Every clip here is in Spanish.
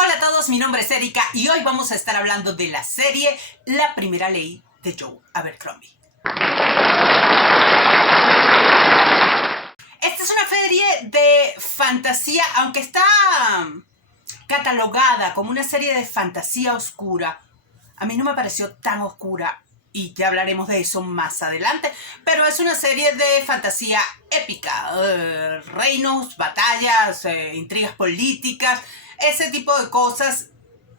Hola a todos, mi nombre es Erika y hoy vamos a estar hablando de la serie La Primera Ley de Joe Abercrombie. Esta es una serie de fantasía, aunque está catalogada como una serie de fantasía oscura. A mí no me pareció tan oscura y ya hablaremos de eso más adelante, pero es una serie de fantasía épica, reinos, batallas, intrigas políticas, ese tipo de cosas,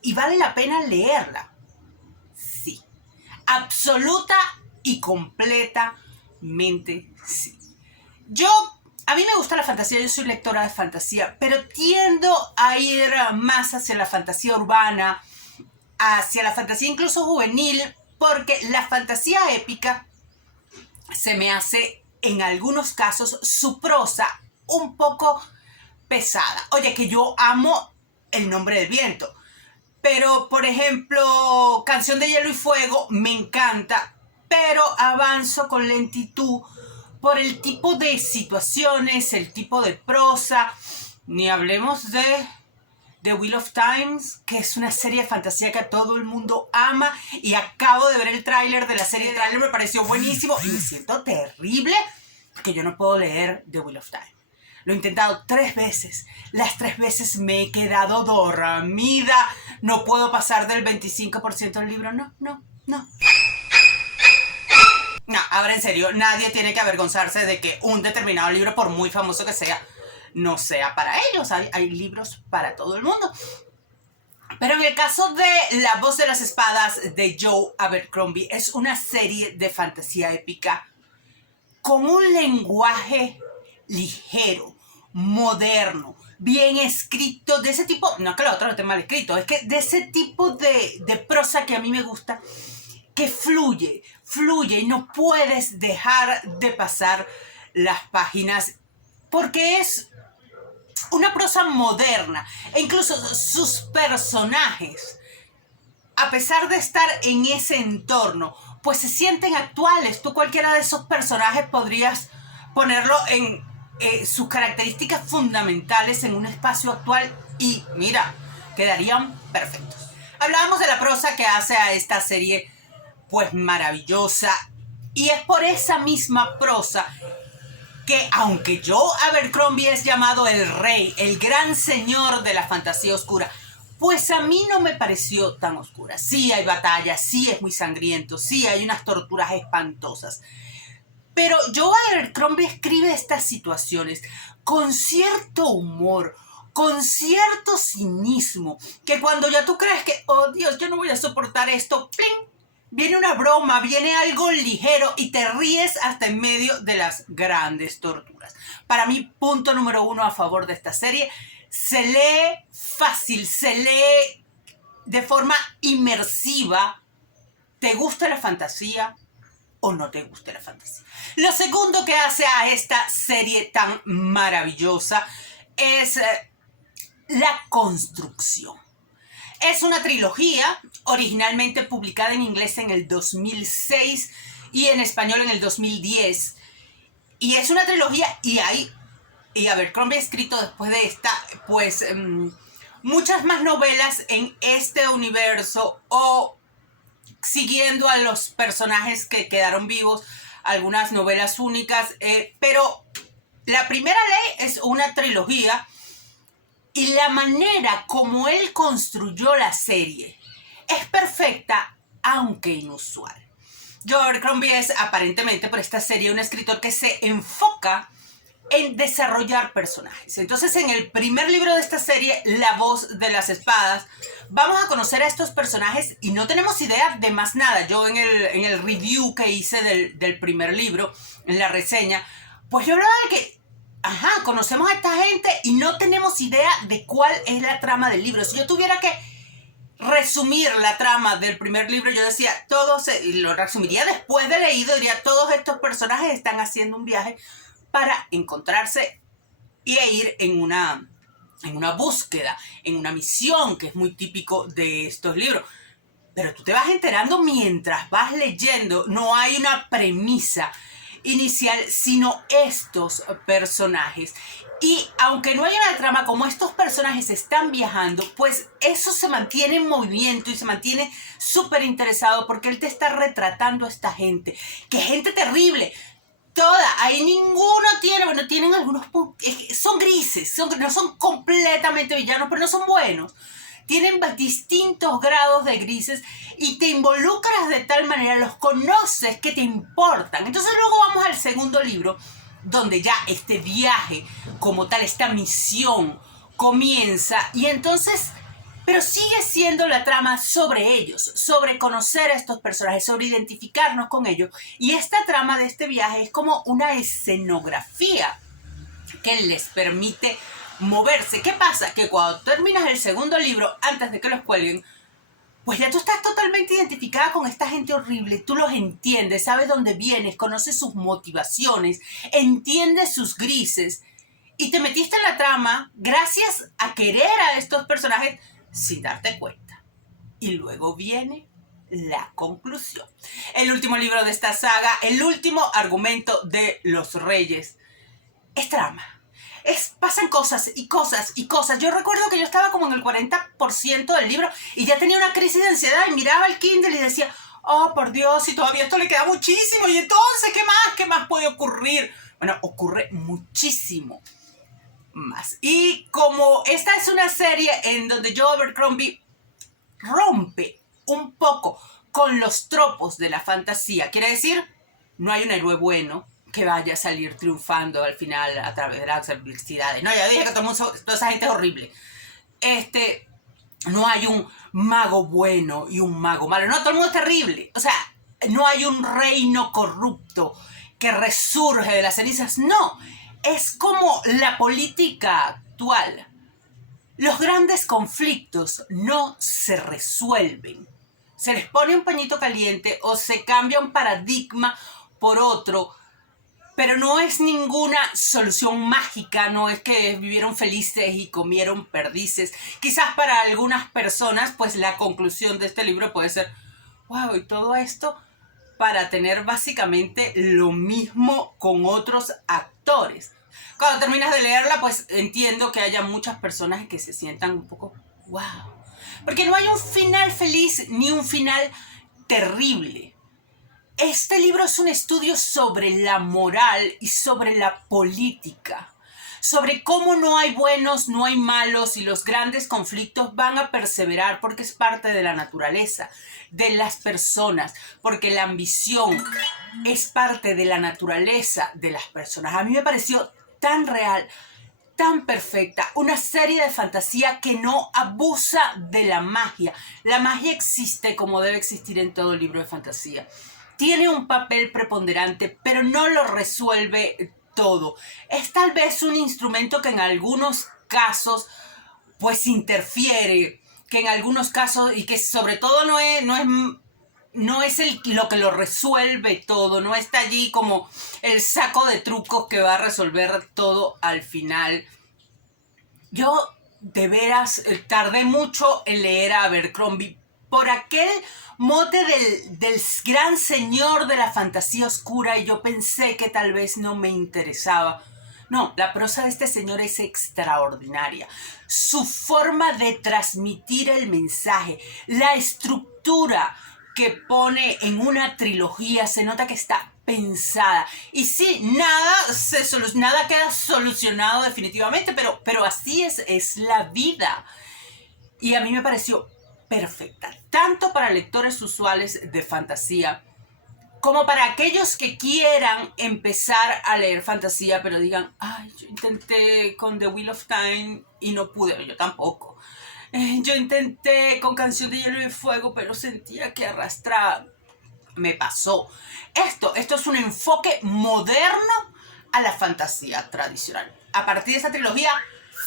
y vale la pena leerla. Sí, absoluta y completamente sí. A mí me gusta la fantasía, yo soy lectora de fantasía, pero tiendo a ir más hacia la fantasía urbana, hacia la fantasía incluso juvenil, porque la fantasía épica se me hace, en algunos casos, su prosa un poco pesada. Oye, que yo amo El Nombre del Viento, pero, por ejemplo, Canción de Hielo y Fuego me encanta, pero avanzo con lentitud por el tipo de situaciones, el tipo de prosa. Ni hablemos de The Wheel of Times, que es una serie de fantasía que todo el mundo ama, y acabo de ver el tráiler de la serie. El tráiler me pareció buenísimo y me siento terrible porque yo no puedo leer The Wheel of Time. Lo he intentado 3 veces. Las 3 veces me he quedado dormida. No puedo pasar del 25% del libro. No. No, ahora en serio, nadie tiene que avergonzarse de que un determinado libro, por muy famoso que sea, no sea para ellos. Hay libros para todo el mundo. Pero en el caso de La Voz de las Espadas de Joe Abercrombie, es una serie de fantasía épica con un lenguaje ligero, moderno, bien escrito, de ese tipo, no que lo otro no esté mal escrito, es que de ese tipo de prosa que a mí me gusta, que fluye y no puedes dejar de pasar las páginas porque es una prosa moderna e incluso sus personajes, a pesar de estar en ese entorno, pues se sienten actuales. Tú cualquiera de esos personajes podrías ponerlo en sus características fundamentales en un espacio actual y mira, quedarían perfectos. Hablábamos de la prosa que hace a esta serie pues maravillosa, y es por esa misma prosa que, aunque Joe Abercrombie es llamado el rey, el gran señor de la fantasía oscura, pues a mí no me pareció tan oscura. Sí hay batallas, sí es muy sangriento, sí hay unas torturas espantosas. Pero Joe Abercrombie escribe estas situaciones con cierto humor, con cierto cinismo, que cuando ya tú crees que, oh Dios, yo no voy a soportar esto, ¡pling!, viene una broma, viene algo ligero y te ríes hasta en medio de las grandes torturas. Para mí, punto número 1 a favor de esta serie: se lee fácil, se lee de forma inmersiva. ¿Te gusta la fantasía o no te gusta la fantasía? Lo segundo que hace a esta serie tan maravillosa es la construcción. Es una trilogía originalmente publicada en inglés en el 2006 y en español en el 2010. Y es una trilogía y Abercrombie ha escrito después de esta, pues, muchas más novelas en este universo o siguiendo a los personajes que quedaron vivos, algunas novelas únicas, pero La Primera Ley es una trilogía. Y la manera como él construyó la serie es perfecta, aunque inusual. Joe Abercrombie es, aparentemente, por esta serie, un escritor que se enfoca en desarrollar personajes. Entonces, en el primer libro de esta serie, La Voz de las Espadas, vamos a conocer a estos personajes y no tenemos idea de más nada. Yo en el review que hice del primer libro, en la reseña, pues yo hablaba de que conocemos a esta gente y no tenemos idea de cuál es la trama del libro. Si yo tuviera que resumir la trama del primer libro, yo decía, lo resumiría después de leído, diría, todos estos personajes están haciendo un viaje para encontrarse y ir en una búsqueda, en una misión, que es muy típico de estos libros. Pero tú te vas enterando mientras vas leyendo, no hay una premisa. inicial, sino estos personajes. Y aunque no hay una trama, como estos personajes están viajando, pues eso se mantiene en movimiento y se mantiene súper interesado porque él te está retratando a esta gente. ¡Qué gente terrible! Toda, ahí ninguno tiene, bueno, tienen algunos puntos, son grises, no son completamente villanos, pero no son buenos. Tienen distintos grados de grises y te involucras de tal manera, los conoces que te importan. Entonces luego vamos al segundo libro, donde ya este viaje como tal, esta misión comienza y entonces, pero sigue siendo la trama sobre ellos, sobre conocer a estos personajes, sobre identificarnos con ellos. Y esta trama de este viaje es como una escenografía que les permite moverse. ¿Qué pasa? Que cuando terminas el segundo libro, antes de que los cuelguen, pues ya tú estás totalmente identificada con esta gente horrible, tú los entiendes, sabes dónde vienes, conoces sus motivaciones, entiendes sus grises y te metiste en la trama gracias a querer a estos personajes sin darte cuenta. Y luego viene la conclusión. El último libro de esta saga, el último argumento de los reyes, es trama. Pasan cosas y cosas y cosas. Yo recuerdo que yo estaba como en el 40% del libro y ya tenía una crisis de ansiedad y miraba el Kindle y decía, oh, por Dios, y todavía esto le queda muchísimo. Y entonces, ¿qué más? ¿Qué más puede ocurrir? Bueno, ocurre muchísimo más. Y como esta es una serie en donde Joe Abercrombie rompe un poco con los tropos de la fantasía, quiere decir, no hay un héroe bueno que vaya a salir triunfando al final a través de las adversidades. No, ya dije que toda esa gente es horrible. No hay un mago bueno y un mago malo. No, todo el mundo es terrible. O sea, no hay un reino corrupto que resurge de las cenizas. No, es como la política actual. Los grandes conflictos no se resuelven. Se les pone un pañito caliente o se cambia un paradigma por otro, pero no es ninguna solución mágica, no es que vivieron felices y comieron perdices. Quizás para algunas personas, pues la conclusión de este libro puede ser, wow, y todo esto para tener básicamente lo mismo con otros actores. Cuando terminas de leerla, pues entiendo que haya muchas personas que se sientan un poco, wow. Porque no hay un final feliz ni un final terrible. Este libro es un estudio sobre la moral y sobre la política, sobre cómo no hay buenos, no hay malos y los grandes conflictos van a perseverar porque es parte de la naturaleza, de las personas, porque la ambición es parte de la naturaleza de las personas. A mí me pareció tan real, tan perfecta, una serie de fantasía que no abusa de la magia. La magia existe como debe existir en todo libro de fantasía. Tiene un papel preponderante, pero no lo resuelve todo. Es tal vez un instrumento que en algunos casos pues interfiere, que en algunos casos, y que sobre todo no es lo que lo resuelve todo, no está allí como el saco de trucos que va a resolver todo al final. Yo de veras tardé mucho en leer a Abercrombie por aquel mote del gran señor de la fantasía oscura y yo pensé que tal vez no me interesaba. No, la prosa de este señor es extraordinaria. Su forma de transmitir el mensaje, la estructura que pone en una trilogía, se nota que está pensada. Y sí, nada queda solucionado definitivamente, pero así es la vida. Y a mí me pareció perfecta, tanto para lectores usuales de fantasía, como para aquellos que quieran empezar a leer fantasía, pero digan, ay, yo intenté con The Wheel of Time y no pude, yo tampoco. Yo intenté con Canción de Hielo y Fuego, pero sentía que arrastraba. Me pasó. Esto es un enfoque moderno a la fantasía tradicional. A partir de esta trilogía,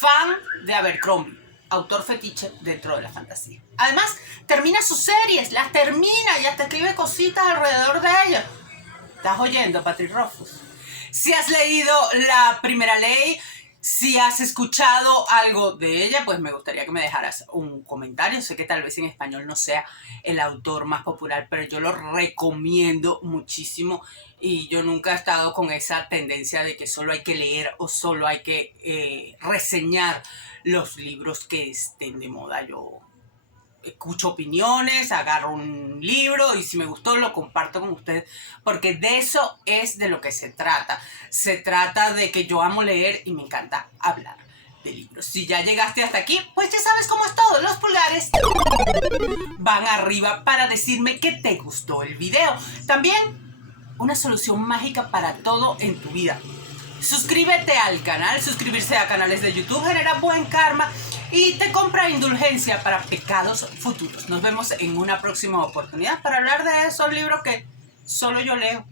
fan de Abercrombie, autor fetiche dentro de la fantasía. Además, termina sus series, las termina y hasta escribe cositas alrededor de ellas. ¿Estás oyendo, Patrick Rothfuss? Si has leído La Primera Ley, Si has escuchado algo de ella, pues me gustaría que me dejaras un comentario. Sé que tal vez en español no sea el autor más popular, pero yo lo recomiendo muchísimo y yo nunca he estado con esa tendencia de que solo hay que leer o solo hay que reseñar los libros que estén de moda. Yo escucho opiniones, agarro un libro y si me gustó lo comparto con ustedes, porque de eso es de lo que se trata. Se trata de que yo amo leer y me encanta hablar de libros. Si ya llegaste hasta aquí, pues ya sabes cómo es todo. Los pulgares van arriba para decirme que te gustó el video. También una solución mágica para todo en tu vida. Suscríbete al canal. Suscribirse a canales de YouTube genera buen karma y te compra indulgencia para pecados futuros. Nos vemos en una próxima oportunidad para hablar de esos libros que solo yo leo.